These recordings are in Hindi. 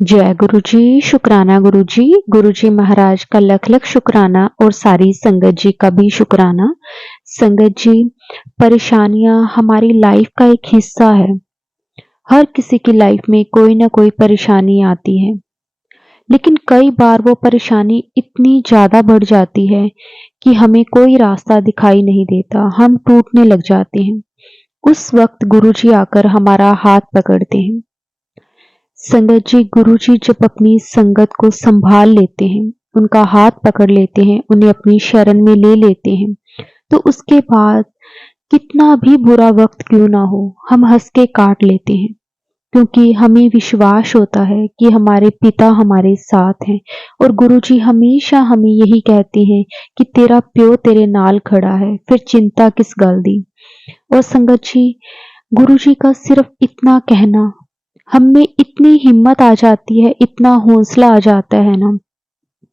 जय गुरु जी, शुक्राना गुरु जी। गुरु जी महाराज का लख लख शुक्राना और सारी संगत जी का भी शुक्राना। संगत जी, परेशानियां हमारी लाइफ का एक हिस्सा है। हर किसी की लाइफ में कोई ना कोई परेशानी आती है, लेकिन कई बार वो परेशानी इतनी ज्यादा बढ़ जाती है कि हमें कोई रास्ता दिखाई नहीं देता, हम टूटने लग जाते हैं। उस वक्त गुरु जी आकर हमारा हाथ पकड़ते हैं। संगत जी, गुरु जी जब अपनी संगत को संभाल लेते हैं, उनका हाथ पकड़ लेते हैं, उन्हें अपनी शरण में ले लेते हैं, तो उसके बाद कितना भी बुरा वक्त क्यों ना हो, हम हंस के काट लेते हैं, क्योंकि हमें विश्वास होता है कि हमारे पिता हमारे साथ हैं। और गुरु जी हमेशा हमें यही कहते हैं कि तेरा प्यो तेरे नाल खड़ा है, फिर चिंता किस गल दी। और संगत जी, गुरु जी का सिर्फ इतना कहना, हम में इतनी हिम्मत आ जाती है, इतना हौसला आ जाता है ना,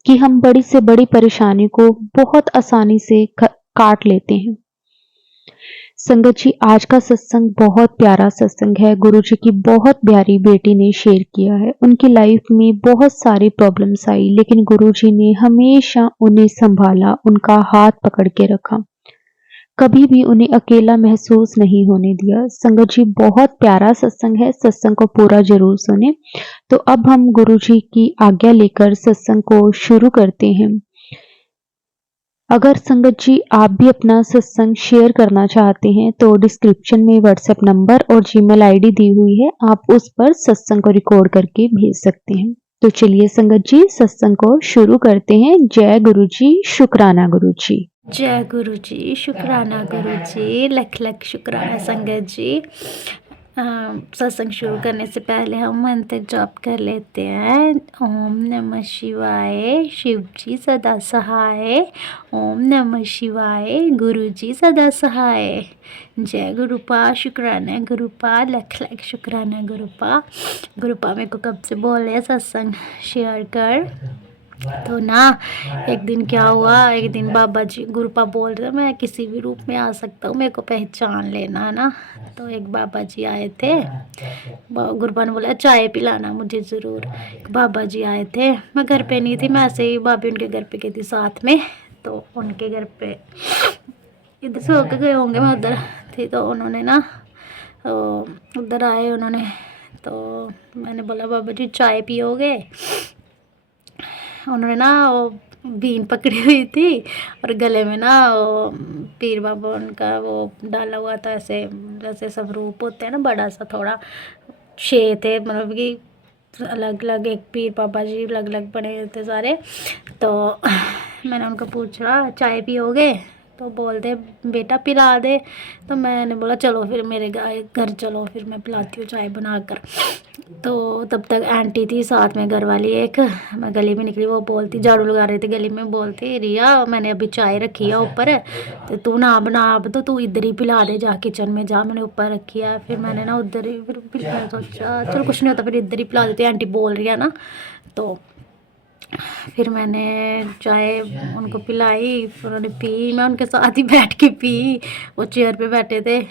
कि हम बड़ी से बड़ी परेशानी को बहुत आसानी से काट लेते हैं। संगत जी, आज का सत्संग बहुत प्यारा सत्संग है। गुरु जी की बहुत प्यारी बेटी ने शेयर किया है। उनकी लाइफ में बहुत सारी प्रॉब्लम्स आई, लेकिन गुरु जी ने हमेशा उन्हें संभाला, उनका हाथ पकड़ के रखा, कभी भी उन्हें अकेला महसूस नहीं होने दिया। संगत जी, बहुत प्यारा सत्संग है, सत्संग को पूरा जरूर सुने। तो अब हम गुरु जी की आज्ञा लेकर सत्संग को शुरू करते हैं। अगर संगत जी आप भी अपना सत्संग शेयर करना चाहते हैं तो डिस्क्रिप्शन में व्हाट्सएप नंबर और जीमेल आईडी दी हुई है, आप उस पर सत्संग को रिकॉर्ड करके भेज सकते हैं। तो चलिए संगत जी, सत्संग को शुरू करते हैं। जय गुरु जी, शुक्राना गुरु जी। जय गुरु जी, शुक्राना गुरु जी, लख लख शुक्राना संगत जी। सत्संग शुरू करने से पहले हम मंत्र जाप कर लेते हैं। ओम नमः शिवाय, शिव जी सदा सहाय। ओम नमः शिवाय, गुरु जी सदा सहाय। जय गुरुपा, शुक्राना गुरुपा, लख लख शुक्राना गुरुपा। गुरुपा मेरे को कब से बोल रहे हैं सत्संग शेयर कर। तो ना एक दिन क्या हुआ, एक दिन बाबा जी गुरुपा बोल रहे मैं किसी भी रूप में आ सकता हूँ, मेरे को पहचान लेना ना। तो एक बाबा जी आए थे, गुरुपा ने बोला चाय पिलाना मुझे ज़रूर। बाबा जी आए थे, मैं घर पे नहीं थी, मैं ऐसे ही भाभी उनके घर पे गई थी साथ में। तो उनके घर पे इधर से होकर गए होंगे, मैं उधर थी। तो उन्होंने ना उधर आए उन्होंने, तो मैंने बोला बाबा जी चाय पियोगे। उन्होंने ना वो बीन पकड़ी हुई थी और गले में ना वो पीर बाबा उनका वो डाला हुआ था, ऐसे जैसे सब रूप होते हैं ना, बड़ा सा थोड़ा शेर थे, मतलब कि अलग अलग, एक पीर बाबा जी अलग अलग बने हुए थे सारे। तो मैंने उनको पूछा चाय पियोगे, तो बोलते बेटा पिला दे। तो मैंने बोला चलो फिर मेरे घर चलो, फिर मैं पिलाती हूँ चाय बनाकर। तो तब तक आंटी थी साथ में, घर वाली एक, मैं गली में निकली, वो बोलती झाड़ू लगा रही थी गली में, बोलती रिया मैंने अभी चाय रखी है ऊपर, तो तू ना बना अब, तो तू इधर ही पिला दे, जा किचन में जा, मैंने ऊपर रखी है। फिर मैंने ना उधर ही, फिर मैंने सोचा चलो कुछ नहीं होता, फिर इधर ही पिला देती, आंटी बोल रही है ना। तो फिर मैंने चाय उनको पिलाई, फिर उन्होंने पी, मैं उनके साथ ही बैठ के पी। वो चेयर पे बैठे थे,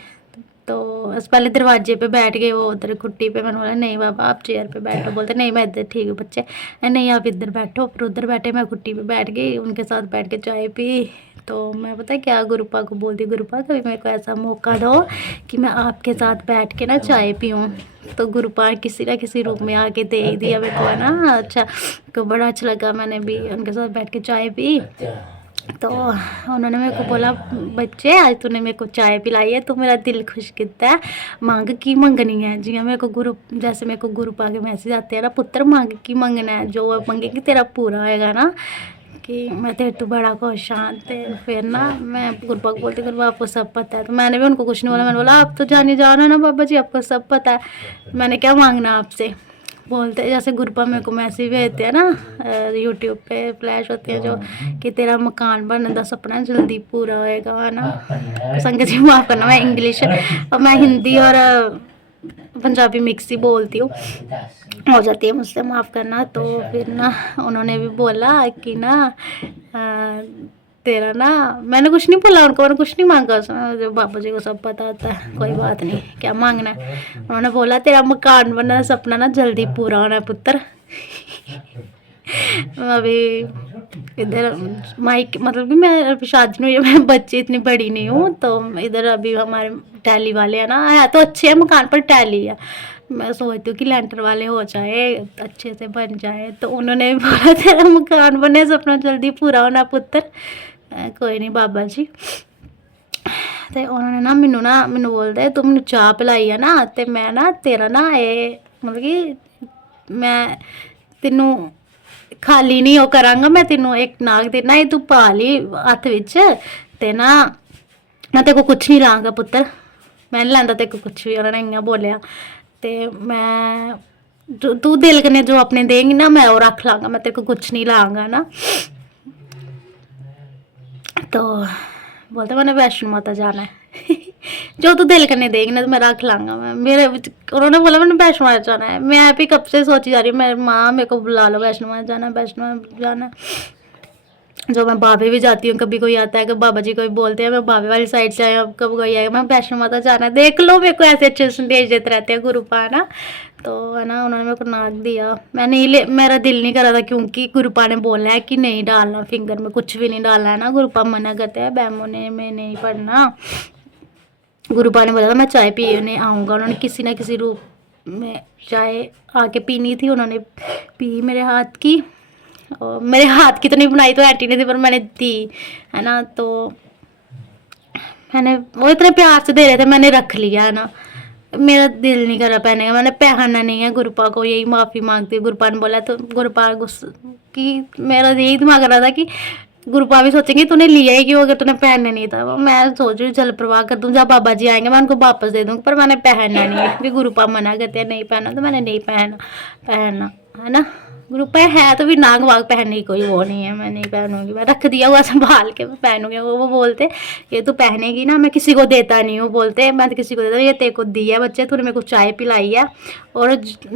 तो बस पहले दरवाजे पे बैठ गए वो उधर खुट्टी पे। मैंने बोला नहीं बाबा आप चेयर पे बैठो, बोलते नहीं मैं इधर ठीक है बच्चे, नहीं आप इधर बैठो। फिर उधर बैठे, मैं खुट्टी पे बैठ गई, उनके साथ बैठ के चाय पी। तो मैं पता है क्या गुरुपा को बोलती, गुरुपा कभी मेरे को ऐसा मौका दो कि मैं आपके साथ बैठ के ना चाय पीऊँ। तो गुरुपा किसी ना किसी रूप में आके दे ही दिया मेरे को, है ना। अच्छा को बड़ा अच्छा लगा, मैंने भी उनके साथ बैठ के चाय पी। तो उन्होंने मेरे को बोला बच्चे आज तूने मेरे को चाय पिलाई है, तो मेरा दिल खुश किया है, मांग की मंगनी है। जी मेरे को गुरु, जैसे मेरे को गुरु पा के मैसेज आते हैं ना, पुत्र मांग की मंगना है, जो मंगेगी तेरा पूरा होएगा ना, कि मैं तेरे तो बड़ा खुश हाँ। फिर ना मैं गुरुपा को बोलती, गुरुपा आपको सब पता है। तो मैंने भी उनको कुछ नहीं बोला, मैंने बोला आप तो जानी जानो ना बाबा जी, आपको सब पता है, मैंने क्या मांगना आपसे। बोलते जैसे गुरुपा मेरे को मैसेज भेजते हैं ना, यूट्यूब पे फ्लैश होते हैं जो, कि तेरा मकान बनने का सपना जल्दी पूरा होएगा, है ना। संगत जी माफ़ करना, मैं इंग्लिश और मैं हिंदी और पंजाबी मिक्स ही बोलती हूँ, हो जाती है मुझसे, माफ़ करना। तो फिर ना उन्होंने भी बोला कि ना तेरा ना, मैंने कुछ नहीं बोला उनको, मैंने कुछ नहीं मांगा। जो बाबा जी को सब पता होता है, कोई बात नहीं, क्या मांगना है। उन्होंने बोला तेरा मकान बनना सपना ना जल्दी पूरा होना है पुत्र। अभी इधर माइक मतलब कि मैं अभी शादी नहीं हुई है, मैं बच्ची इतनी बड़ी नहीं हूँ, तो इधर अभी हमारे टैली वाले हैं ना, है तो अच्छे है, मकान पर टैली है। मैं सोचती हूँ कि लेंटर वाले हो जाए, अच्छे से बन जाए। तो उन्होंने भी बोला तेरा मकान बने सपना जल्दी पूरा होना पुत्र। कोई नहीं बाबा जी। ਤੇ ਉਹਨਾਂ ਨੇ ਨਾ ਮੈਨੂੰ ਬੋਲਦੇ ਤੂੰ ਮੈਨੂੰ ਚਾਹ ਪਿਲਾਈ ਆ ਨਾ, ਤੇ ਮੈਂ ਨਾ ਤੇਰਾ ਨਾ ਇਹ ਮਤਲਬ ਕਿ ਮੈਂ ਤੈਨੂੰ ਖਾਲੀ ਨਹੀਂ ਉਹ ਕਰਾਂਗਾ, ਮੈਂ ਤੈਨੂੰ ਇੱਕ ਨਾਗ ਦੇਣਾ, ਇਹ ਤੂੰ ਪਾ ਲਈ ਹੱਥ ਵਿੱਚ, ਤੇ ਨਾ ਮੈਂ ਤੇਰੇ ਕੋ ਕੁਛ ਨਹੀਂ ਲਾਂਗਾ ਪੁੱਤਰ, ਮੈਂ ਨਹੀਂ ਲੈਂਦਾ ਤੇਰੇ ਕੋ ਕੁਛ ਵੀ। ਉਹਨਾਂ ਨੇ ਇੰਨਾ ਬੋਲਿਆ। ਤੇ ਮੈਂ ਤੂੰ ਦਿਲ ਕਰਨੇ ਜੋ ਆਪਣੇ ਦੇਂਗੀ ਨਾ मैं वो रख लांगा, मैं तेरे को कुछ नहीं लाऊंगा ना। तो बोलते मैंने वैष्णो माता जाना है। जो तू दिल करने देगी ना तो मैं रख लाऊंगा। मैं मेरे उन्होंने बोला मैंने वैष्णो माता जाना है, मैं भी कब से सोची जा रही हूँ, मेरी माँ मेरे को बुला लो, वैष्णो माता जाना है, वैष्णो माता जाना है। जो मैं बाबे भी जाती हूँ, कभी कोई आता है, कभी बाबा जी कोई बोलते हैं मैं बाबे वाली साइड से आया, कभी कोई आएगा मैं वैष्णो माता जाना है। देख लो मेरे को ऐसे अच्छे संदेश देते रहते हैं गुरुपा है ना। तो है ना उन्होंने मेरे को नाक दिया, मैं नहीं ले, मेरा दिल नहीं कर रहा था, क्योंकि गुरुपा ने बोला है कि नहीं डालना फिंगर में, कुछ भी नहीं डालना है ना। गुरुपा मना करते हैं बैमोने में नहीं पढ़ना। गुरुपा ने बोला था मैं चाय पीने आऊँगा, उन्होंने किसी ना किसी रूप में चाय आके पीनी थी, उन्होंने पी मेरे हाथ की। और मेरे हाथ की तो नहीं बनाई तो आंटी ने थी, पर मैंने दी है ना। तो मैंने वो इतने प्यार से दे रहे थे, मैंने रख लिया है ना। मेरा दिल नहीं कर रहा पहनने का, मैंने पहनना नहीं है। गुरुपा को यही माफ़ी मांगती, गुरुपा ने बोला तो गुरुपा गुस्सा कि मेरा यही दिमाग रहा था कि गुरुपा भी सोचेंगे तूने लिया ही क्यों अगर तूने पहनना नहीं था। मैं सोच रही हूँ चल प्रवाह कर दूँ, जब बाबा जी आएंगे मैं उनको वापस दे दूँगी, पर मैंने पहनना नहीं है क्योंकि गुरुपा मना करते हैं नहीं पहना, तो मैंने नहीं पहनना है ना। ग्रुप है तो भी नाग वाग पहनने की कोई वो नहीं है, मैं नहीं पहनूंगी, मैं रख दिया हुआ संभाल के मैं पहनूंगी। वो बोलते ये तू पहनेगी ना, मैं किसी को देता नहीं हूँ, बोलते मैं तो किसी को देता, ये तेरे को दिया बच्चे, तूने मेरे को चाय पिलाई है। और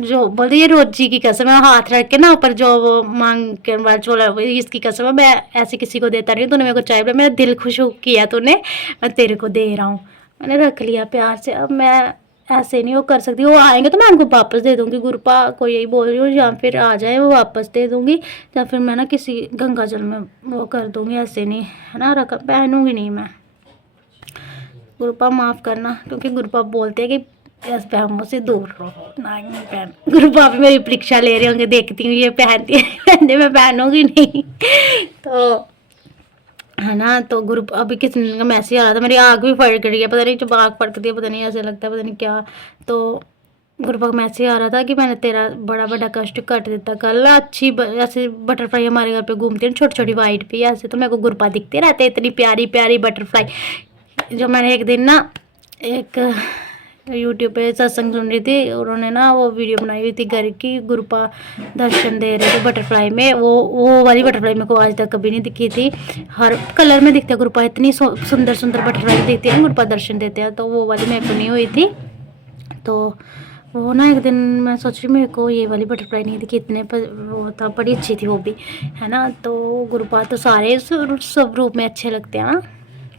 जो बोलते ये रोजी की कसम है, हाथ रख के ना ऊपर जो वो मांग के बाद चोला, इसकी कसम है मैं ऐसे किसी को देता नहीं हूँ, तूने मेरे को चाय पिलाई, मेरा दिल खुश किया तूने, मैं तेरे को दे रहा हूँ। मैंने रख लिया प्यार से। अब मैं ऐसे नहीं वो कर सकती, वो आएंगे तो मैं उनको वापस दे दूंगी। गुरुपा को यही बोल रही हूँ, या फिर आ जाए वो वापस दे दूंगी, या फिर मैं ना किसी गंगा जल में वो कर दूंगी, ऐसे नहीं है ना, रख पहनूंगी नहीं मैं। गुरुपा माफ़ करना, क्योंकि गुरुपा बोलते हैं कि इस पहनों से दूर रहो ना, नहीं पहन। गुरुपा भी मेरी परीक्षा ले रहे होंगे, देखती हूँ ये पहनती है, पहनते मैं पहनूंगी नहीं। तो है ना। तो ग्रुप अभी किस का मैसेज आ रहा था, मेरी आँख भी फट रही है, पता नहीं जब आँख फटती है पता नहीं ऐसे लगता है पता नहीं क्या। तो ग्रुप का मैसेज आ रहा था कि मैंने तेरा बड़ा बड़ा कष्ट कट देता कल। अच्छी ऐसे बटरफ्लाई हमारे घर पे घूमती है छोटी छोटी वाइट पे, ऐसे तो मेरे को गुरुपा दिखते रहते हैं, इतनी प्यारी प्यारी बटरफ्लाई। जो मैंने एक दिन ना एक यूट्यूब पे सत्संग सुन रही थी, उन्होंने ना वो वीडियो बनाई हुई थी घर की, गुरुपा दर्शन दे रहे थे बटरफ्लाई में। वो वाली बटरफ्लाई मेरे को आज तक कभी नहीं दिखी थी, हर कलर में दिखते हैं गुरुपा, इतनी सुंदर सुंदर बटरफ्लाई दिखती है गुरुपा दर्शन देते हैं, तो वो वाली मेरे को नहीं हुई थी। तो वो ना एक दिन मैं सोच रही मेरे को ये वाली बटरफ्लाई नहीं दिखी, इतने पर वो था, बड़ी अच्छी थी वो भी है ना। तो गुरुपा तो सारे सब रूप में अच्छे लगते हैं।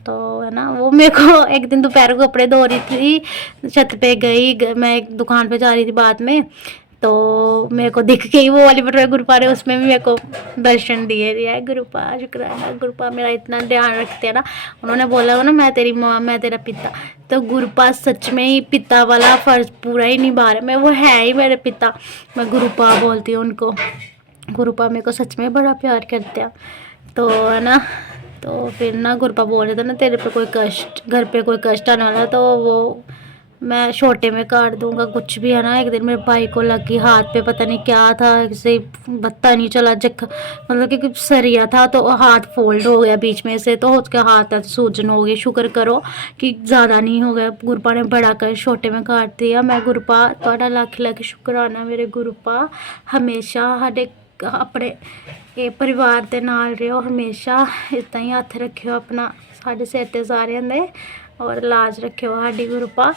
तो है ना वो मेरे को एक दिन दोपहर को कपड़े धो रही थी, छत पे गई मैं, एक दुकान पे जा रही थी बाद में, तो मेरे को दिख गई वो वाली बटरफ्लाई गुरुपा ने, उसमें भी मेरे को दर्शन दिए है। गुरुपा शुक्राना, गुरुपा मेरा इतना ध्यान रखते हैं ना। उन्होंने बोला ना मैं तेरी माँ मैं तेरा पिता, तो गुरुपा सच में ही पिता वाला फर्ज पूरा ही निभा रहे, मैं वो है ही मेरे पिता, मैं गुरुपा बोलती हूँ उनको। गुरुपा मेरे को सच में बड़ा प्यार करते हैं। तो है ना, तो फिर ना गुरुपा बोल रहे थे ना तेरे पे कोई कष्ट, घर पे कोई कष्ट आने वाला, तो वो मैं छोटे में काट दूंगा कुछ भी है ना। एक दिन मेरे भाई को लगी हाथ पे, पता नहीं क्या था, किसी पता नहीं चला मतलब कि सरिया था, तो हाथ फोल्ड हो गया बीच में से, तो उसके हाथ सूजन हो गई। शुक्र करो कि ज़्यादा नहीं हो गया, गुरुपा ने बड़ा कर छोटे में काट दिया। मैं गुरुपा थोड़ा लख लख शुक्राना मेरे गुरुपा, हमेशा हर अपने ये परिवार के नाल रहो, हमेशा इतना ही हथ रखियो अपना साढ़े सिर ते सारे दे, और लाज रखियो साड़ी गुरुपा।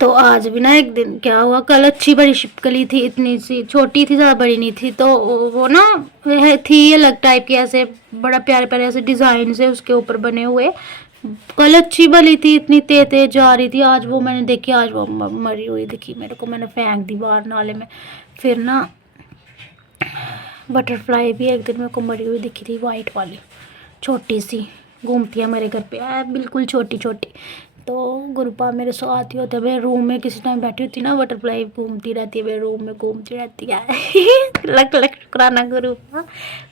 तो आज भी ना एक दिन क्या हुआ, कल अच्छी बड़ी छिपकली थी, इतनी सी छोटी थी, ज़्यादा बड़ी नहीं थी। तो वो ना वह थी अलग टाइप की, ऐसे बड़ा प्यारे प्यारे ऐसे डिज़ाइन से उसके ऊपर बने हुए। कल अच्छी भली थी, इतनी तेज तेज जा रही थी, आज वो मैंने देखी, आज वो मरी हुई दिखी मेरे को। मैंने फेंक दी बाहर नाले में। फिर ना बटरफ्लाई भी एक दिन मेरे को मरी हुई दिखी थी, वाइट वाली, छोटी सी, घूमती है मेरे घर पे, बिल्कुल छोटी छोटी। तो गुरुपा मेरे साथ ही होते हैं, मेरे रूम में किसी टाइम बैठी होती ना, बटरफ्लाई घूमती रहती है मेरे रूम में, घूमती रहती है। लख लख शुक्राना गुरुपा।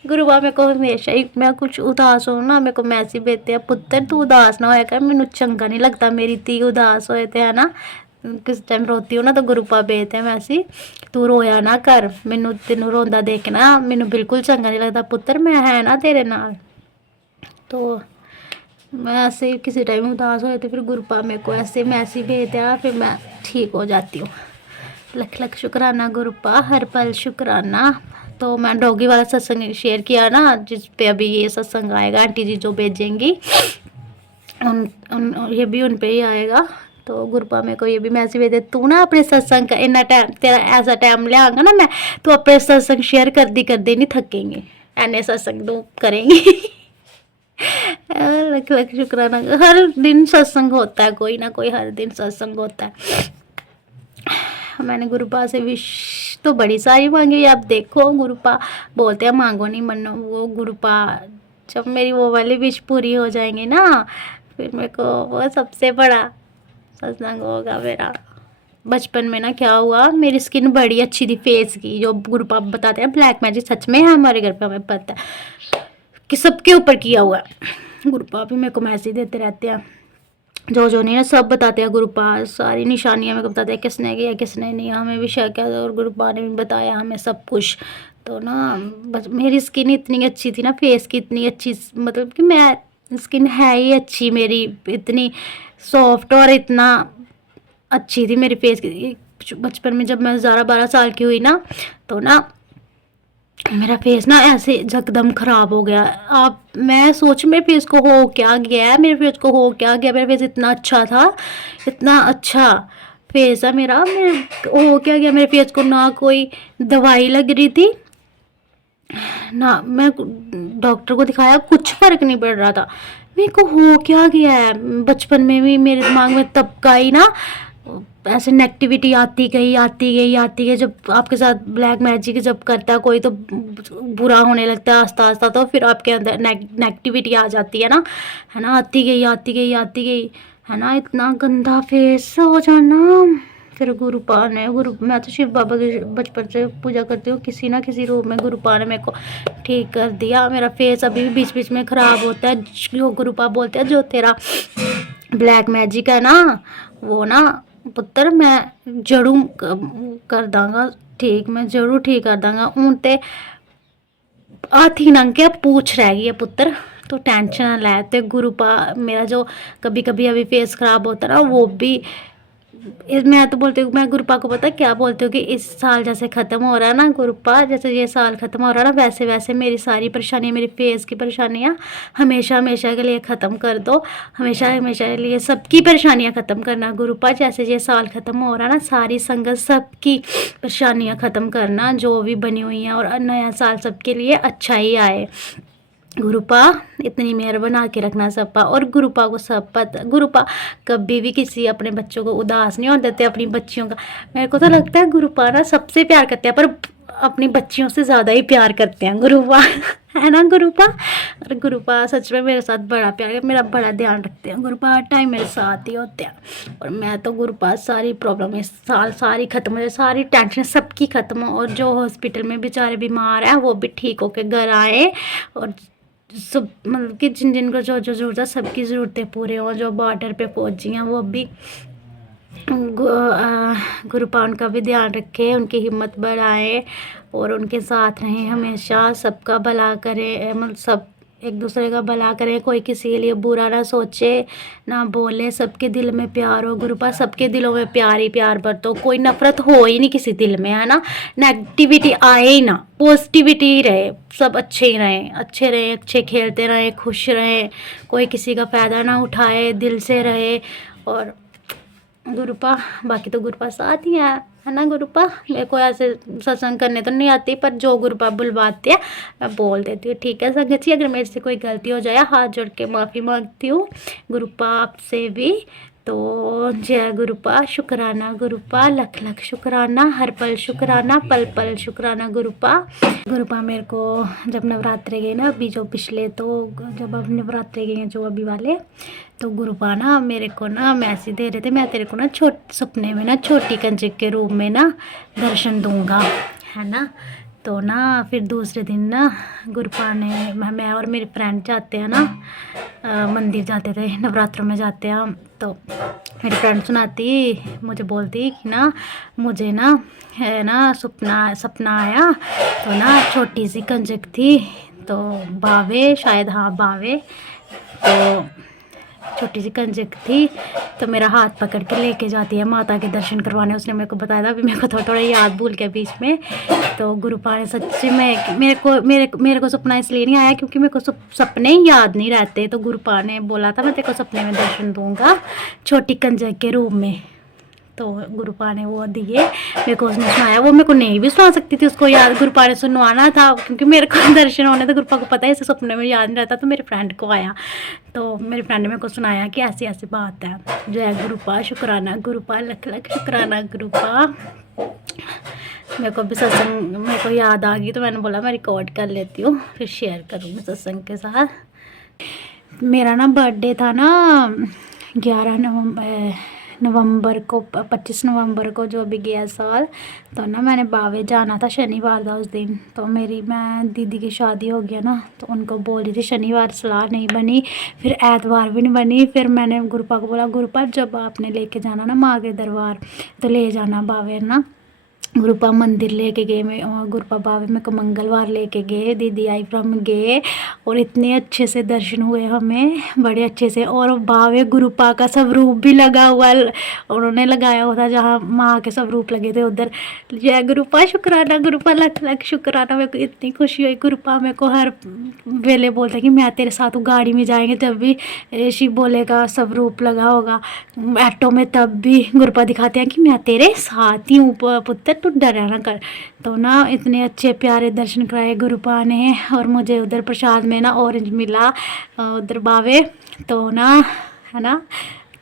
गुरुपा मेरे को हमेशा ही, मैं कुछ उदास हूँ ना, मेरे को मैसेज भेजते हैं, पुत्र तू उदास ना होया कर, मैनू चंगा नहीं लगता मेरी धी उदास होए थे, है ना। किस टाइम रोती हूँ ना तो गुरुपा भेजते हैं मैसेज, तू रोया ना कर, मैनू तेनू रोंदा देखना मैनू बिल्कुल चंगा नहीं लगता पुत्र, मैं है ना तेरे नाल। तो मैं ऐसे किसी टाइम उदास होए तो फिर गुरुपा मेरे को ऐसे मैसेज भेजते हैं, फिर मैं ठीक हो जाती हूँ। लख लख शुक्राना गुरुपा, हर पल शुक्राना। तो मैं डॉगी वाला सत्संग शेयर किया ना, जिस पे अभी ये सत्संग आएगा, आंटी जी जो भेजेंगी ये भी उन पे ही आएगा। तो गुरुपा मेरे को ये भी मैसेज भेजे, तू ना अपने सत्संग का इतना टाइम, तेरा ऐसा टाइम ले आऊँगा ना मैं, तो अपने सत्संग शेयर कर दी नहीं थकेंगे, ऐने सत्संग तो करेंगे। लख लख शुक्राना। हर दिन सत्संग होता है, कोई ना कोई हर दिन सत्संग होता है। मैंने गुरुपा से विश तो बड़ी सारी मांगी, अब देखो गुरुपा बोलते हैं मांगो नहीं मनो, वो गुरुपा जब मेरी वो वाली विश पूरी हो जाएंगी ना, फिर मेरे को वो सबसे बड़ा सत्संग होगा मेरा। बचपन में ना क्या हुआ, मेरी स्किन बड़ी अच्छी थी फेस की, जो गुरुपा बताते हैं ब्लैक मैजिक सच में है हमारे घर पे, हमें पता है कि सबके ऊपर किया हुआ है। गुरुपा भी मेरे को मैसेज देते रहते हैं, जो नहीं ना सब बताते हैं गुरुपा, सारी निशानियाँ मेरे को बताते हैं, किसने किया किसने नहीं, हमें भी शक है, और गुरुपा ने भी बताया हमें सब कुछ। तो ना बस मेरी स्किन इतनी अच्छी थी ना, फेस की इतनी अच्छी, मतलब कि मैं स्किन है ही अच्छी मेरी, इतनी सॉफ्ट और इतना अच्छी थी मेरी फेस की। बचपन में जब मैं 11-12 साल की हुई ना, तो ना मेरा फेस ना ऐसे एकदम ख़राब हो गया। आप मैं सोच मेरे फेस को हो क्या गया है, मेरे फेस को हो क्या गया, मेरा फेस इतना अच्छा था, इतना अच्छा फेस है मेरा, मेरे हो क्या गया मेरे फेस को, ना कोई दवाई लग रही थी ना, मैं डॉक्टर को दिखाया कुछ फ़र्क नहीं पड़ रहा था, मेरे को हो क्या गया है। बचपन में भी मेरे दिमाग में तब का ही ना ऐसे नेगेटिविटी आती गई आती गई आती गई। जब आपके साथ ब्लैक मैजिक जब करता है कोई तो बुरा होने लगता है आस्ता आस्ता, तो फिर आपके अंदर नेगेटिविटी आ जाती है ना, आती गई आती गई आती गई, है ना, इतना गंदा फेस हो जाना। फिर गुरुपा ने मैं तो शिव बाबा की बचपन से पूजा करती हूँ, किसी ना किसी रूप में गुरुपा ने मेरे को ठीक कर दिया। मेरा फेस अभी भी बीच बीच में ख़राब होता है, जो गुरुपा बोलते हैं जो तेरा ब्लैक मैजिक है ना, वो ना पुत्र मैं जरूर कर दांगा ठीक, मैं जरूर ठीक कर दांगा। हूँ तो हाथी लंघ के पूछ रह गई है पुत्र, तो टेंशन ना ले। ते गुरुपा मेरा जो कभी कभी अभी फेस ख़राब होता है ना, वो भी मैं तो बोलती हूँ, मैं गुरुपा को पता क्या बोलती हूँ कि इस साल जैसे ख़त्म हो रहा है ना गुरुपा, जैसे ये साल ख़त्म हो रहा है ना, वैसे वैसे मेरी सारी परेशानियाँ, मेरी फेस की परेशानियाँ हमेशा हमेशा के लिए ख़त्म कर दो, हमेशा हमेशा के लिए सबकी परेशानियाँ ख़त्म करना गुरुपा। जैसे ये साल ख़त्म हो रहा है ना, सारी संगत सबकी परेशानियाँ ख़त्म करना जो भी बनी हुई हैं, और नया साल सबके लिए अच्छा ही आए गुरुपा। इतनी मेहर बना के रखना सबका। और गुरुपा को सब पता, गुरुपा कभी भी किसी अपने बच्चों को उदास नहीं होने देते, अपनी बच्चियों का। मेरे को तो लगता है गुरुपा ना सबसे प्यार करते हैं, पर अपनी बच्चियों से ज़्यादा ही प्यार करते हैं गुरुपा। है ना गुरुपा। और गुरुपा सच में मेरे साथ बड़ा प्यार है, मेरा बड़ा ध्यान रखते हैं गुरुपा, हर टाइम मेरे साथ ही होते हैं। और मैं तो गुरुपा सारी प्रॉब्लम इस साल सारी ख़त्म हो जाए, सारी टेंशन सबकी ख़त्म हो, और जो हॉस्पिटल में बेचारे बीमार हैं वो भी ठीक होकर घर आए, और सब मतलब कि जिन जिन को जो जो ज़रूरत है सबकी ज़रूरतें पूरे हों, जो बॉर्डर पे पहुंची हैं वो भी गुरुपा उनका भी ध्यान रखे, उनकी हिम्मत बढ़ाए और उनके साथ रहें हमेशा, सबका भला करें, मतलब सब एक दूसरे का भला करें, कोई किसी के लिए बुरा ना सोचे ना बोले, सबके दिल में प्यार हो गुरुपा, सबके दिलों में प्यार ही प्यार बरतो, कोई नफरत हो ही नहीं किसी दिल में, है ना, नेगेटिविटी आए ही ना, पॉजिटिविटी ही रहे, सब अच्छे ही रहें, अच्छे रहें, अच्छे खेलते रहें, खुश रहें, कोई किसी का फ़ायदा ना उठाए, दिल से रहे। और गुरुपा, बाकी तो गुरुपा साथ ही है ना गुरुपा। मेरे को ऐसे सत्संग करने तो नहीं आती, पर जो गुरुपा बुलवाते हैं मैं बोल देती हूँ। ठीक है संगत जी, अगर मेरे से कोई गलती हो जाए हाथ जोड़ के माफ़ी मांगती हूँ गुरुपा आपसे भी। तो जय गुरुपा, शुक्राना गुरुपा, लख लख शुक्राना, हर पल शुक्राना, पल पल शुक्राना गुरुपा। गुरुपा मेरे को जब नवरात्रे गए ना, अभी जो पिछले, तो जब अब नवरात्रे गए हैं जो अभी वाले, तो गुरुपा ना मेरे को ना मैसेज दे रहे थे, मैं तेरे को ना सपने में ना छोटी कंजक के रूप में ना दर्शन दूंगा, है ना। तो ना फिर दूसरे दिन ना गुरुपा ने, मैं और मेरे फ्रेंड जाते हैं ना मंदिर जाते थे, नवरात्रों में जाते हैं हम। तो मेरी फ्रेंड सुनाती, मुझे बोलती कि ना मुझे ना है ना सपना आया, तो ना छोटी सी कंजक थी, तो बावे शायद, हाँ बावे, तो छोटी सी कंजक थी, तो मेरा हाथ पकड़ के लेके जाती है माता के दर्शन करवाने। उसने मेरे को बताया था, अभी मेरे को थोड़ा थोड़ा याद भूल गया बीच में। तो गुरुपा ने सच्ची में मेरे को सपना इसलिए नहीं आया क्योंकि मेरे को सपने ही याद नहीं रहते। तो गुरुपा ने बोला था मैं तेरे को सपने में दर्शन दूंगा छोटी कंजक के रूप में। तो गुरुपा ने वो दिए मेरे को, उसने सुनाया। वो मेरे को नहीं भी सुना सकती थी, उसको याद गुरुपा ने सुनवाना था, क्योंकि मेरे को दर्शन होने, तो गुरुपा को पता है इसे सपने में याद नहीं रहता। तो मेरे फ्रेंड को आया, तो मेरे फ्रेंड ने मेरे को सुनाया कि ऐसी ऐसी बात है। जय गुरुपा, शुक्राना गुरुपा, लख लख शुक्राना गुरुपा। मेरे को भी सत्संग मेरे को याद आ गई, तो मैंने बोला मैं रिकॉर्ड कर लेती हूँ, फिर शेयर करूँगी सत्संग के साथ। मेरा ना बर्थडे था ना 11 नवंबर को, 25 नवंबर को, जो अभी गया साल। तो ना मैंने बावे जाना था, शनिवार था उस दिन। तो मैं दीदी की शादी हो गया ना, तो उनको बोल रही थी, शनिवार सलाह नहीं बनी, फिर एतवार भी नहीं बनी। फिर मैंने गुरुपा को बोला, गुरुपा जब आपने लेके जाना ना माँ के दरबार, तो ले जाना बावे ना। गुरुपा मंदिर लेके गए, मैं गुरुपा बावे मेरे को मंगलवार लेके गए, दीदी आई फ्रॉम गए, और इतने अच्छे से दर्शन हुए हमें, बड़े अच्छे से। और बावे गुरुपा का स्वरूप भी लगा हुआ, उन्होंने लगाया हुआ था जहाँ माँ के स्वरूप लगे थे उधर। जय गुरुपा, शुक्राना गुरुपा, लख लख शुक्राना। मेरे को इतनी खुशी हुई। गुरुपा मेरे को हर वेले बोलते कि मैं तेरे साथ हूँ, गाड़ी में जाएंगे जब भी शिव बोले का स्वरूप लगा होगा, ऑटो में तब भी गुरुपा दिखाते हैं कि मैं तेरे साथ ही हूँ पुत्र, तू डरा ना कर। तो ना इतने अच्छे प्यारे दर्शन कराए गुरुपा ने। और मुझे उधर प्रसाद में ना ऑरेंज मिला उधर बावे, तो ना है ना।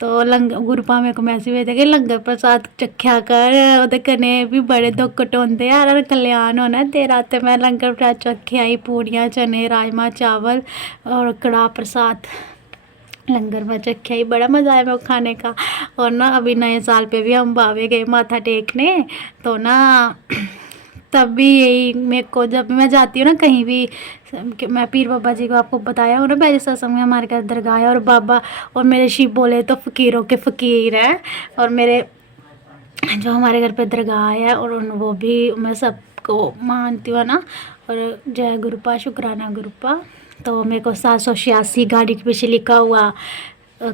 तो गुरुपा मेरे को मैसेज भेजे कि लंगर प्रसाद चख्या कर, ओह्दे कन्नै भी बड़े दुख कटोंदे यार, कल्याण होना तेरा। ते मैं लंगर प्रसाद चखे आई, पूड़ियाँ चने राजमा चावल और कड़ाह प्रसाद लंगर में चखा ही, बड़ा मज़ा आया मेरे को खाने का। और ना अभी नए साल पे भी हम बावे गए माथा टेकने। तो ना तब भी यही मेरे को, जब मैं जाती हूँ ना कहीं भी, मैं पीर बाबा जी को आपको बताया हूँ ना पहले सत्संग में, हमारे घर दरगाह है, और बाबा और मेरे शिव बोले तो फ़कीरों के फ़कीर हैं, और मेरे जो हमारे घर पे दरगाह है, और वो भी मैं सबको मानती हूँ ना। और जय गुरुपा, शुक्राना गुरुपा। तो मेरे को 786 गाड़ी के पीछे लिखा हुआ,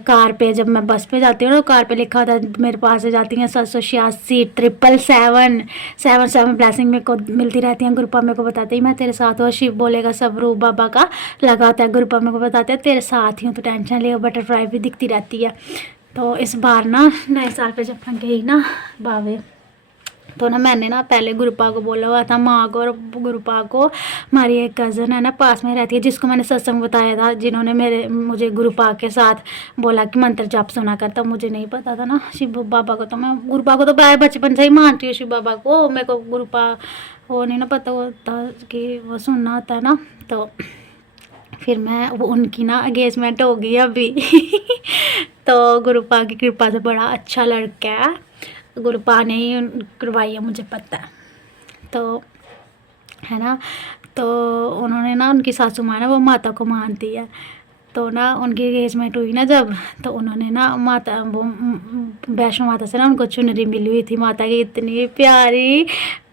कार पे जब मैं बस पे जाती हूँ ना, कार पे लिखा होता है मेरे पास से जाती हैं 786 777 77 ब्लेसिंग मेरे को मिलती रहती हैं। गुरुपा मेरे को बताते ही मैं तेरे साथ हूँ, शिव बोलेगा स्वरूप बाबा का लगाता है। गुरुपा मेरे को बताते हैं तेरे साथ ही हूँ, तो टेंशन ले, बटरफ्लाई भी दिखती रहती है। तो इस बार ना नए साल पे जब मैं गई ना बावे, तो ना मैंने ना पहले गुरुपा को बोला हुआ था, माँ को और गुरुपा को। हमारी एक कज़न है ना पास में रहती है, जिसको मैंने सत्संग बताया था, जिन्होंने मुझे गुरुपा के साथ बोला कि मंत्र जाप सुना कर। तब मुझे नहीं पता था ना शिव बाबा को, तो मैं गुरुपा को तो बचपन से ही मानती हूँ शिव बाबा को। मेरे को गुरुपा वो नहीं ना पता होता कि वो सुनना होता है ना। तो फिर मैं वो उनकी ना एंगेजमेंट हो गई अभी तो गुरुपा की कृपा से बड़ा अच्छा लड़का है, गुरुपा ने ही करवाई है, मुझे पता है। तो है ना, तो उन्होंने ना, उनकी सासू माँ ना वो माता को मानती है। तो ना उनकी एंगेजमेंट हुई ना जब, तो उन्होंने ना माता वो वैष्णो माता से ना उनको चुनरी मिली हुई थी माता की, इतनी प्यारी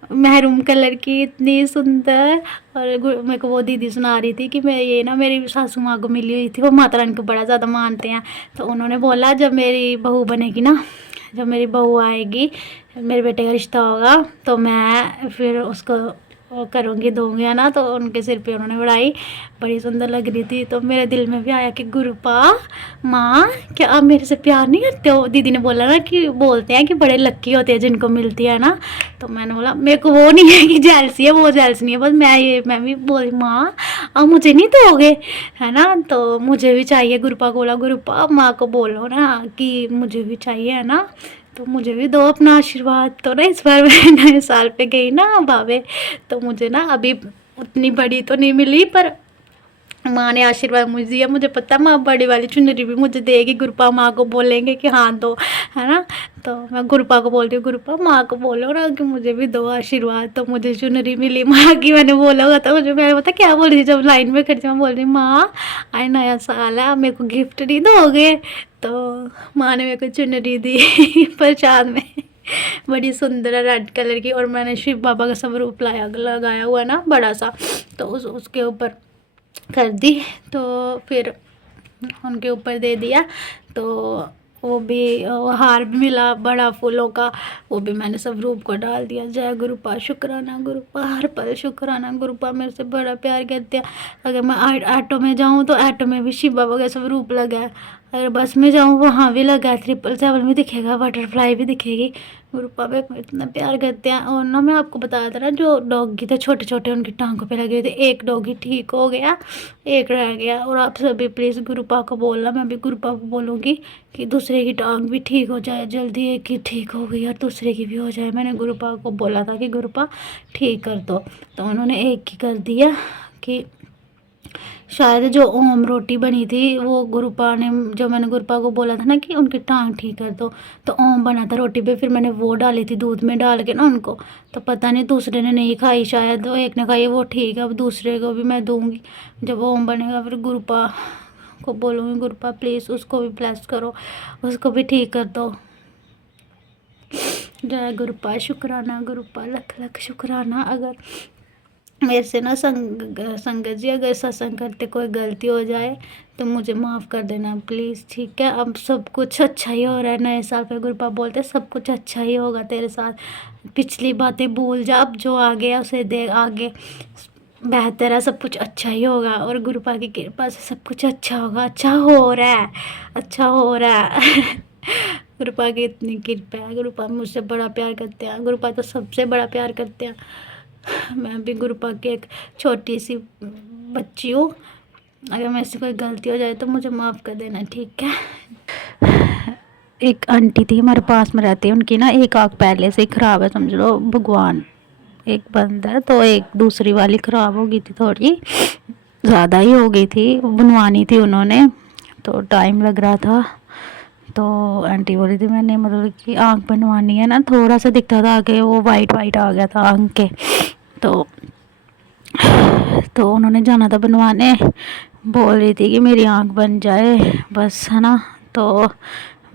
महरून कलर की, इतनी सुंदर। और मेरे को वो दीदी सुना रही थी कि मैं ये ना मेरी सासू माँ को मिली हुई थी, वो माता रानी को बड़ा ज़्यादा मानते हैं। तो उन्होंने बोला जब मेरी बहू बनेगी ना, जब मेरी बहू आएगी, मेरे बेटे का रिश्ता होगा, तो मैं फिर उसको वो करूँगी दूँगी है ना, तो उनके सिर पे उन्होंने बढ़ाई, बड़ी सुंदर लग रही थी। तो मेरे दिल में भी आया कि गुरुपा माँ क्या आप मेरे से प्यार नहीं करते हो? दीदी ने बोला ना कि बोलते हैं कि बड़े लक्की होते हैं जिनको मिलती है ना। तो मैंने बोला मेरे को वो नहीं है कि जेलसी है, वो जेलसी नहीं है, बस मैं भी बोली माँ आप मुझे नहीं दोगे है ना, तो मुझे भी चाहिए। गुरुपा को बोला गुरुपा माँ को बोलो ना कि मुझे भी चाहिए है ना, तो मुझे भी दो अपना आशीर्वाद। तो ना इस बार मैं नए साल पे गई ना भावे, तो मुझे ना अभी उतनी बड़ी तो नहीं मिली, पर माँ ने आशीर्वाद मुझे दिया। मुझे पता है माँ बड़ी वाली चुनरी भी मुझे देगी। गुरुपा माँ को बोलेंगे कि हाँ दो है ना, तो मैं गुरुपा को बोल रही हूँ गुरुपा माँ को बोलो ना कि मुझे भी दो आशीर्वाद। तो मुझे चुनरी मिली माँ की। मैंने बोला होगा तो मुझे, मैं पता क्या बोल रही थी जब लाइन में खड़ी थी, मैं बोल रही माँ आज नया साल है, मेरे को गिफ्ट नहीं दोगे? तो माँ ने मेरे को चुनरी दी प्रसाद में, बड़ी सुंदर है रेड कलर की। और मैंने शिव बाबा का स्वरूप लगाया हुआ है ना बड़ा सा, तो उसके ऊपर कर दी। तो फिर उनके ऊपर दे दिया। तो वो भी हार भी मिला बड़ा फूलों का, वो भी मैंने स्वरूप को डाल दिया। जय गुरुपा, शुक्राना गुरुपा, हर पल शुक्राना गुरुपा, मेरे से बड़ा प्यार करते हैं। अगर मैं ऑटो में जाऊँ तो ऑटो में भी शिव बाबा का स्वरूप लगा है, अगर बस में जाऊँ वहाँ भी लगा है, 777 भी दिखेगा, बटरफ्लाई भी दिखेगी। गुरुपा मेरे को इतना प्यार करते हैं। और ना मैं आपको बताया था ना जो डॉगी थे छोटे छोटे उनकी टांगों पे लगे हुए थे, एक डॉगी ठीक हो गया, एक रह गया। और आप सभी प्लीज़ गुरुपा को बोलना, मैं भी गुरुपा को बोलूँगी कि दूसरे की टांग भी ठीक हो जाए जल्दी, एक की ठीक हो गई और दूसरे की भी हो जाए। मैंने गुरुपा को बोला था कि गुरुपा ठीक कर दो, तो उन्होंने एक की कर दिया। कि शायद जो ओम रोटी बनी थी वो गुरुपा ने, जो मैंने गुरुपा को बोला था ना कि उनकी टांग ठीक कर दो, तो ओम बना था रोटी पे, फिर मैंने वो डाली थी दूध में डाल के ना उनको। तो पता नहीं दूसरे ने नहीं खाई, शायद वो एक ने खाई, वो ठीक है। अब दूसरे को भी मैं दूंगी जब ओम बनेगा, फिर गुरुपा को बोलूँगी गुरुपा प्लीज़ उसको भी ब्लेस करो, उसको भी ठीक कर दो। जय गुरुपा, शुक्राना गुरुपा, लख लख शुक्राना। अगर मेरे से ना संगत जी अगर सत्संग करते कोई गलती हो जाए तो मुझे माफ़ कर देना प्लीज़, ठीक है? अब सब कुछ अच्छा ही हो रहा है, नए साल पे गुरुपा बोलते सब कुछ अच्छा ही होगा तेरे साथ, पिछली बातें भूल जा, अब जो आ गया उसे दे, आगे बेहतर है, सब कुछ अच्छा ही होगा। और गुरुपा की कृपा से सब कुछ अच्छा होगा, अच्छा हो रहा है, अच्छा हो रहा है गुरुपा की इतनी कृपा है। गुरुपा मुझसे बड़ा प्यार करते हैं, गुरुपा तो सबसे बड़ा प्यार करते हैं। मैं भी गुरुपा की एक छोटी सी बच्ची हूँ, अगर मेरे से कोई गलती हो जाए तो मुझे माफ़ कर देना, ठीक है? एक आंटी थी हमारे पास में रहती है, उनकी ना एक आँख पहले से ही ख़राब है, समझ लो भगवान, एक बंद है तो एक दूसरी वाली ख़राब हो गई थी, थोड़ी ज़्यादा ही हो गई थी, बनवानी थी उन्होंने, तो टाइम लग रहा था। तो आंटी बोली थी मैंने मतलब कि आँख बनवानी है ना, थोड़ा सा दिखता था आगे वो वाइट वाइट आ गया था आँख के, तो उन्होंने जाना था बनवाने, बोल रही थी कि मेरी आँख बन जाए बस, है ना। तो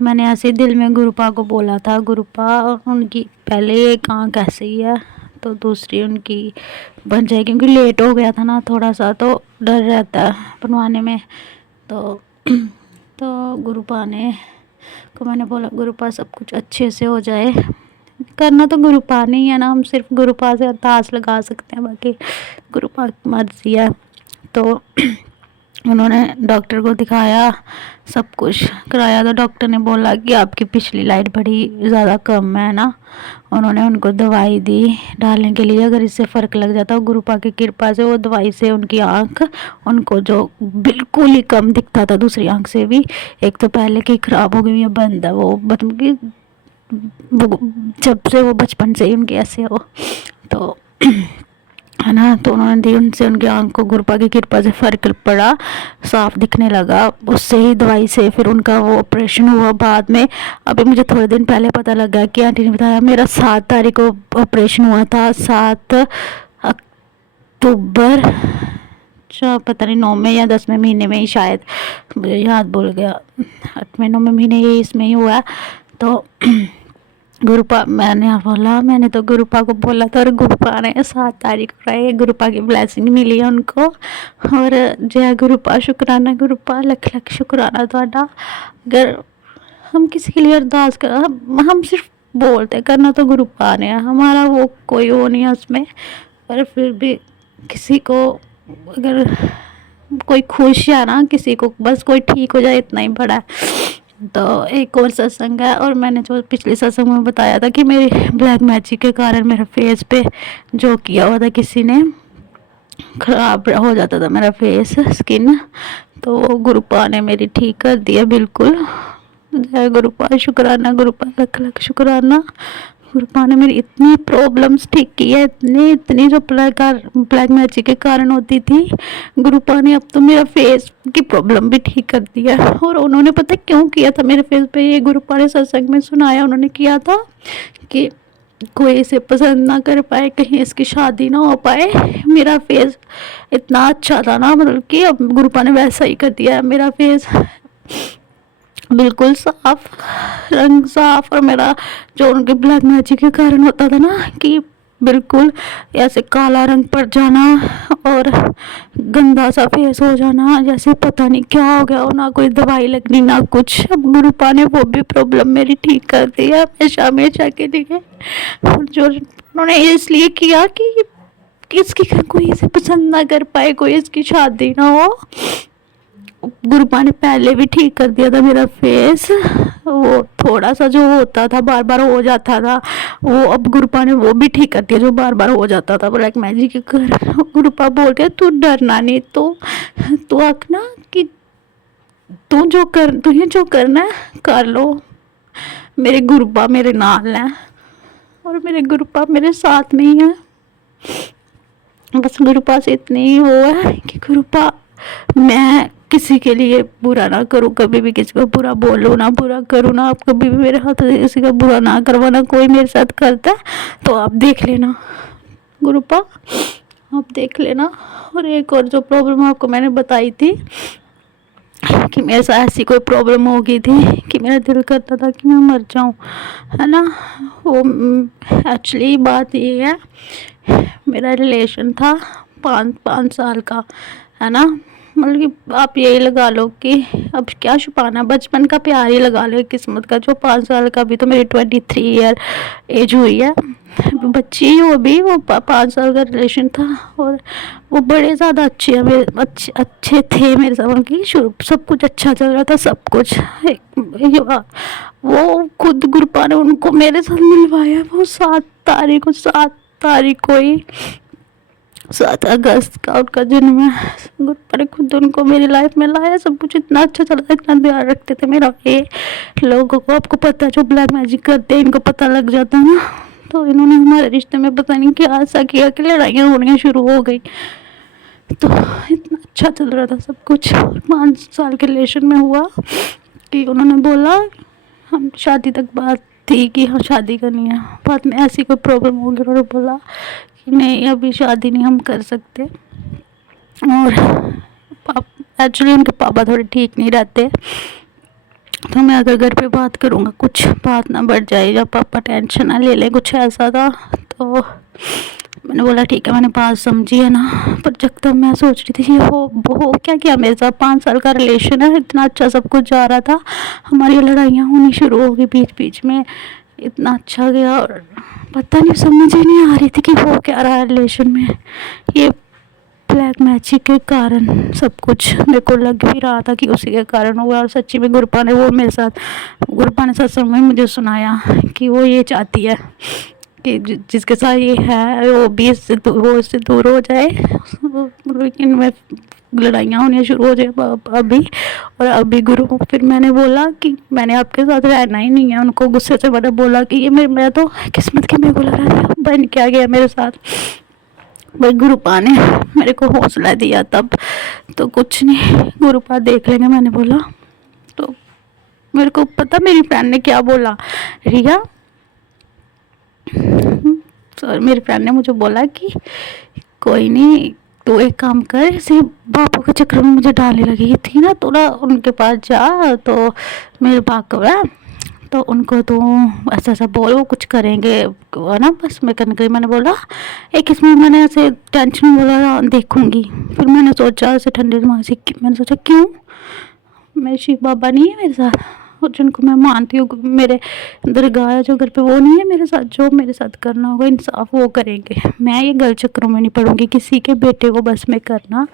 मैंने ऐसे ही दिल में गुरुपा को बोला था, गुरुपा उनकी पहले एक आँख ऐसे ही है तो दूसरी उनकी बन जाए, क्योंकि लेट हो गया था ना थोड़ा सा, तो डर रहता है बनवाने में। तो गुरुपा ने को मैंने बोला गुरुपा सब कुछ अच्छे से हो जाए, करना तो गुरुपा नहीं है ना, हम सिर्फ गुरुपा से अरदास लगा सकते हैं, बाकी गुरुपा की मर्जी है। तो उन्होंने डॉक्टर को दिखाया, सब कुछ कराया, तो डॉक्टर ने बोला कि आपकी पिछली लाइट बड़ी ज़्यादा कम है ना। उन्होंने उनको दवाई दी डालने के लिए, अगर इससे फ़र्क लग जाता, गुरुपा की कृपा से वो दवाई से उनकी आँख, उनको जो बिल्कुल ही कम दिखता था दूसरी आँख से भी, एक तो पहले की ख़राब हो गई है, बंद है वो, मतलब कि जब से वो बचपन से ही उनके ऐसे हो, तो है ना। तो उन्होंने दी, उनसे उनकी आँख को गुरुपा की कृपा से फ़र्क पड़ा, साफ दिखने लगा उससे ही दवाई से। फिर उनका वो ऑपरेशन हुआ बाद में, अभी मुझे थोड़े दिन पहले पता लगा कि आंटी ने बताया मेरा 7 तारीख को ऑपरेशन हुआ था, 7 अक्टूबर, पता नहीं 9वें या 10वें महीने में ही शायद, मुझे याद भूल गया, 8वें 9वें महीने ये इसमें ही हुआ। तो गुरुपा, मैंने तो गुरुपा को बोला था, और गुरुपा ने 7 तारीख को है, गुरुपा की ब्लेसिंग मिली है उनको। और जय गुरुपा, शुक्राना गुरुपा, लख लख शुक्राना ਤੁਹਾਡਾ। अगर हम किसी के लिए अरदास कर, हम सिर्फ बोलते, करना तो गुरुपा ने है, हमारा वो कोई वो नहीं है उसमें। पर फिर भी किसी को अगर कोई खुश है ना, किसी को बस कोई ठीक हो जाए इतना ही बड़ा है। तो एक और सत्संग है, और मैंने जो पिछले सत्संग में बताया था कि मेरी ब्लैक मैजिक के कारण मेरे फेस पे जो किया हुआ था किसी ने, खराब हो जाता था मेरा फेस स्किन, तो वो गुरुपा ने मेरी ठीक कर दिया बिल्कुल। जय गुरुपा, शुक्राना गुरुपा, लख लख शुक्राना। गुरुपा ने मेरी इतनी प्रॉब्लम्स ठीक की है, इतनी इतनी जो ब्लैक मैजिक के कारण होती थी, गुरुपा ने अब तो मेरा फेस की प्रॉब्लम भी ठीक कर दिया। और उन्होंने पता क्यों किया था मेरे फेस पे, ये गुरुपा ने सत्संग में सुनाया, उन्होंने किया था कि कोई इसे पसंद ना कर पाए, कहीं इसकी शादी ना हो पाए। मेरा फेस इतना अच्छा था ना, मतलब कि अब गुरुपा ने वैसा ही कर दिया है। मेरा फेस बिल्कुल साफ, रंग साफ, और मेरा जो उनके ब्लैक मैजिक के कारण होता था ना कि बिल्कुल ऐसे काला रंग पड़ जाना और गंदा सा फेस हो जाना, जैसे पता नहीं क्या हो गया हो, ना कोई दवाई लगनी ना कुछ। अब गुरुपा ने वो भी प्रॉब्लम मेरी ठीक कर दी है हमेशा हमेशा के लिए। और जो उन्होंने इसलिए किया कि इसकी कोई इसे पसंद ना कर पाए, कोई इसकी शादी ना हो। गुरुपा ने पहले भी ठीक कर दिया था मेरा फेस, वो थोड़ा सा जो होता था बार बार हो जाता था, वो अब गुरुपा ने वो भी ठीक कर दिया जो बार बार हो जाता था ब्लैक मैजिक के कारण। गुरुपा बोल रहे तू डरना नहीं, तो आखना कि तुझे जो करना है कर लो, मेरे गुरुपा मेरे नाल है और मेरे गुरुपा मेरे साथ में ही है। बस गुरुपा से इतनी वो है कि गुरुपा मैं किसी के लिए बुरा ना करूँ, कभी भी किसी को बुरा बोलूँ ना, बुरा करूँ ना। आप कभी भी मेरे हाथ से किसी का बुरा ना करवाना, कोई मेरे साथ करता है तो आप देख लेना गुरुपा, आप देख लेना। और एक और जो प्रॉब्लम आपको मैंने बताई थी कि मेरे साथ ऐसी कोई प्रॉब्लम हो गई थी कि मेरा दिल करता था कि मैं मर जाऊँ, है ना। वो एक्चुअली बात ये है, मेरा रिलेशन था 5 साल का, है ना। मतलब कि आप यही लगा लो कि अब क्या छुपाना, बचपन का प्यार ही लगा लो किस्मत का। जो 5 साल का, भी तो मेरी 23 ईयर एज हुई है, बच्ची वो भी, वो 5 साल का रिलेशन था। और वो बड़े ज़्यादा अच्छे हैं मेरे, अच्छे थे मेरे साथ, उनकी शुरू सब कुछ अच्छा चल रहा था, सब कुछ। वो खुद गुरुपा ने उनको मेरे साथ मिलवाया, वो 7 तारीख को ही, 7 अगस्त का उनका जन्म है। गुरुपा ने खुद उनको मेरी लाइफ में लाया, सब कुछ इतना अच्छा चल रहा था, इतना ध्यान रखते थे मेरा। ये लोगों को, आपको पता है जो ब्लैक मैजिक करते हैं इनको पता लग जाता है ना, तो इन्होंने हमारे रिश्ते में पता नहीं क्या ऐसा किया कि लड़ाइयाँ होनी शुरू हो गई। तो इतना अच्छा चल रहा था सब कुछ, 5 साल के रिलेशन में हुआ कि उन्होंने बोला, हम शादी तक बात थी कि हाँ शादी करनी है, बाद में ऐसी कोई प्रॉब्लम हो गई, उन्होंने बोला कि नहीं अभी शादी नहीं हम कर सकते। और एक्चुअली उनके पापा थोड़े ठीक नहीं रहते, तो मैं अगर घर पे बात करूँगा कुछ बात ना बढ़ जाए या पापा टेंशन ना ले ले, कुछ ऐसा था। तो मैंने बोला ठीक है, मैंने बात समझी है ना। पर जब तक मैं सोच रही थी ये हो क्या किया मेरे साथ, 5 साल का रिलेशन है, इतना अच्छा सब कुछ जा रहा था, हमारी लड़ाइयाँ होनी शुरू हो गई बीच बीच में, इतना अच्छा गया। और पता नहीं, समझ ही नहीं आ रही थी कि हो क्या रहा है रिलेशन में। ये ब्लैक मैजिक के कारण सब कुछ मेरे को लग भी रहा था कि उसी के कारण हुआ। और सच्ची में गुरुपा ने वो मेरे साथ, गुरुपा ने सत्संग में मुझे सुनाया कि वो ये चाहती है कि जिसके साथ ये है वो भी इससे दूर हो जाए, लेकिन मैं लड़ाइयाँ होनी शुरू हो जाए अभी। और अभी गुरु, फिर मैंने बोला कि मैंने आपके साथ रहना ही नहीं है। उनको गुस्से से मैंने बोला कि ये मैं तो किस्मत की, मेरे को लग रहा था बन क्या गया मेरे साथ। भाई गुरुपा ने मेरे को हौसला दिया तब, तो कुछ नहीं, गुरुपा देख लेंगे मैंने बोला। तो मेरे को पता मेरी फ्रेंड ने क्या बोला, रिया सर, मेरी फ्रेंड ने मुझे बोला कि कोई नहीं, तो एक काम कर, ऐसे बापू के चक्कर में मुझे डालने लगी थी ना, थोड़ा उनके पास जा, तो मेरे बाप है तो उनको तो ऐसा ऐसा बोल, वो कुछ करेंगे है ना। बस मैं करने गई, मैंने बोला एक इसमें, मैंने ऐसे टेंशन में बोला देखूंगी। फिर मैंने सोचा ऐसे ठंडे दिमाग से, मैंने सोचा क्यों, मेरे शिव बाबा नहीं है मेरे साथ, और जिनको मैं मानती हूँ, मेरे दरगाह है जो घर पे, वो नहीं है मेरे साथ, जो मेरे साथ करना होगा इंसाफ वो करेंगे। मैं ये गलत चक्करों में नहीं पड़ूंगी किसी के बेटे को बस में करना,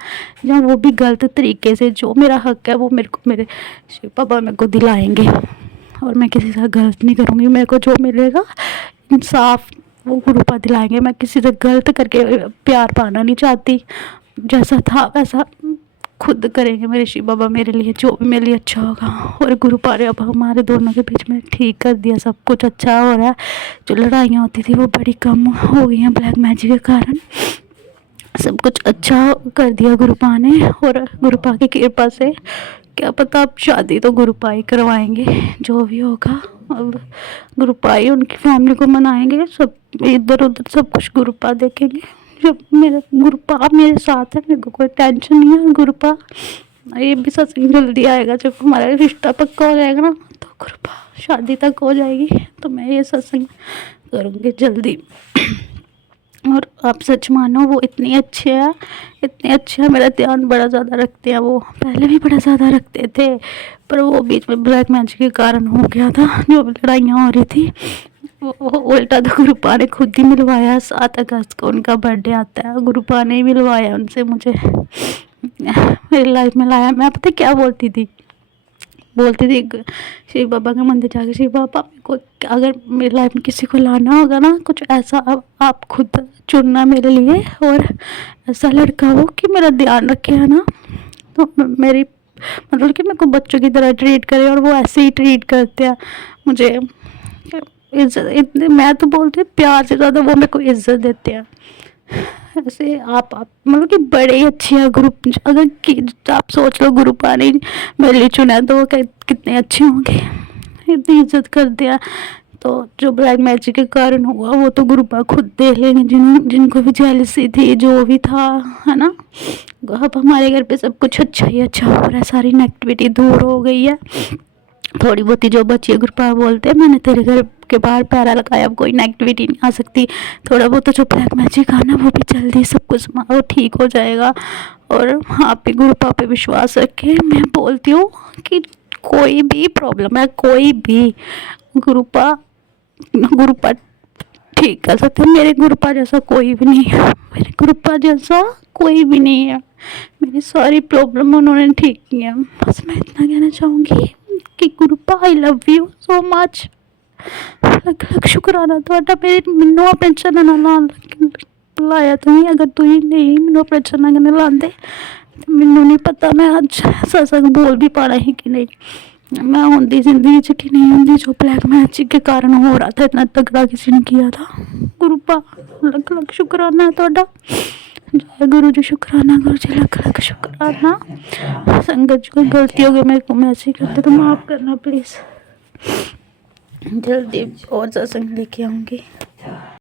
या वो भी गलत तरीके से। जो मेरा हक है वो मेरे को मेरे शिव बाबा मेरे को दिलाएंगे, और मैं किसी से गलत नहीं करूँगी। मेरे को जो मिलेगा इंसाफ वो गुरुपा दिलाएंगे। मैं किसी से गलत करके प्यार पाना नहीं चाहती, जैसा था वैसा खुद करेंगे मेरे शिव बाबा मेरे लिए, जो भी मेरे लिए अच्छा होगा। और गुरुपा ने अब हमारे दोनों के बीच में ठीक कर दिया, सब कुछ अच्छा हो रहा है। जो लड़ाइयाँ होती थी वो बड़ी कम हो गई हैं ब्लैक मैजिक के कारण, सब कुछ अच्छा कर दिया गुरुपा ने। और गुरुपा की कृपा से क्या पता अब शादी तो गुरुपा ही करवाएंगे, जो भी होगा अब गुरुपा ही उनकी फैमिली को मनाएंगे, सब इधर उधर सब कुछ गुरुपा देखेंगे। जब मेरे गुरुपा मेरे साथ है, मेरे को कोई टेंशन नहीं है। गुरुपा ये भी सत्संग जल्दी आएगा, जब हमारा रिश्ता पक्का हो जाएगा ना तो गुरुपा शादी तक हो जाएगी, तो मैं ये सत्संग करूँगी जल्दी। और आप सच मानो वो इतने अच्छे हैं, इतने अच्छे हैं, मेरा ध्यान बड़ा ज़्यादा रखते हैं। वो पहले भी बड़ा ज़्यादा रखते थे, पर वो बीच में ब्लैक मैजिक के कारण हो गया था, जो लड़ाइयाँ हो रही थी वो उल्टा तो गुरुपा ने खुद ही मिलवाया। 7 अगस्त को उनका बर्थडे आता है, गुरुपा ने ही मिलवाया उनसे, मुझे मेरी लाइफ में लाया। मैं पता क्या बोलती थी शिव बाबा का मंदिर जाके, शिव बाबा को अगर मेरी लाइफ में किसी को लाना होगा ना, कुछ ऐसा आप खुद चुनना मेरे लिए, और ऐसा लड़का हो कि मेरा ध्यान रखे, है ना, तो मेरी मतलब कि मेरे को बच्चों की तरह ट्रीट करे, और वो ऐसे ही ट्रीट करते हैं मुझे। इज्जत इतने, मैं तो बोलती हूँ प्यार से ज़्यादा वो मेरे को इज्जत देते हैं। ऐसे आप मतलब कि बड़े ही अच्छे हैं ग्रुप। अगर आप सोच लो गुरुपा ने मेरे लिए चुना है तो वो कितने अच्छे होंगे, इतनी इज्जत करते हैं। तो जो ब्लैक मैजिक के कारण हुआ वो तो गुरुपा खुद देख लेंगे, जिनको भी जेलसी थी, जो भी था, है ना। अब हमारे घर पे सब कुछ अच्छा ही अच्छा हो रहा है, सारी नेगेटिविटी दूर हो गई है। थोड़ी बहुत ही जो बची है, गुरुपा बोलते हैं मैंने तेरे घर के बाहर पैरा लगाया, अब कोई नेगेटिविटी नहीं आ सकती। थोड़ा बहुत तो जो ब्लैक मैजिक आना वो भी जल्दी सब कुछ वो ठीक हो जाएगा। और आप भी गुरुपा पे विश्वास रखें। मैं बोलती हूँ कि कोई भी प्रॉब्लम है, कोई भी गुरुपा ठीक कर सकते हैं। मेरे गुरुपा जैसा कोई भी नहीं है, मेरे गुरुपा जैसा कोई भी नहीं है। मेरी सारी प्रॉब्लम उन्होंने ठीक किया। बस मैं इतना कहना चाहूँगी कि गुरुपा I love you so much. लख लख शुक्राना ਤੁਹਾਡਾ ਮੈਨੂੰ ਆਪਣੇ ਚੰਨ ਨਾਲ ਲਾਇਆ ਤੁਸੀਂ। ਅਗਰ ਤੁਸੀਂ ਨਹੀਂ ਮੈਨੂੰ ਆਪਣੇ ਚੰਨ ਨਾਲ ਲਾਉਂਦੇ ਤੇ ਮੈਨੂੰ ਨਹੀਂ ਪਤਾ ਮੈਂ ਅੱਜ ਸਤਸੰਗ बोल भी पाना ही कि नहीं, मैं होंगी जिंदगी च कि नहीं होंगी। जो ब्लैक मैजिक के कारण हो रहा था इतना तगड़ा किसी ने किया था। गुरुपा लख लख शुक्राना है ਤੁਹਾਡਾ। जय गुरु जी, शुक्राना गुरु जी, लख लख शुक्राना। संगत जी कोई गलती हो गई मेरे को मैसेज करते तो माफ़ करना प्लीज़। जल्दी और सत्संग लेके आऊँगी।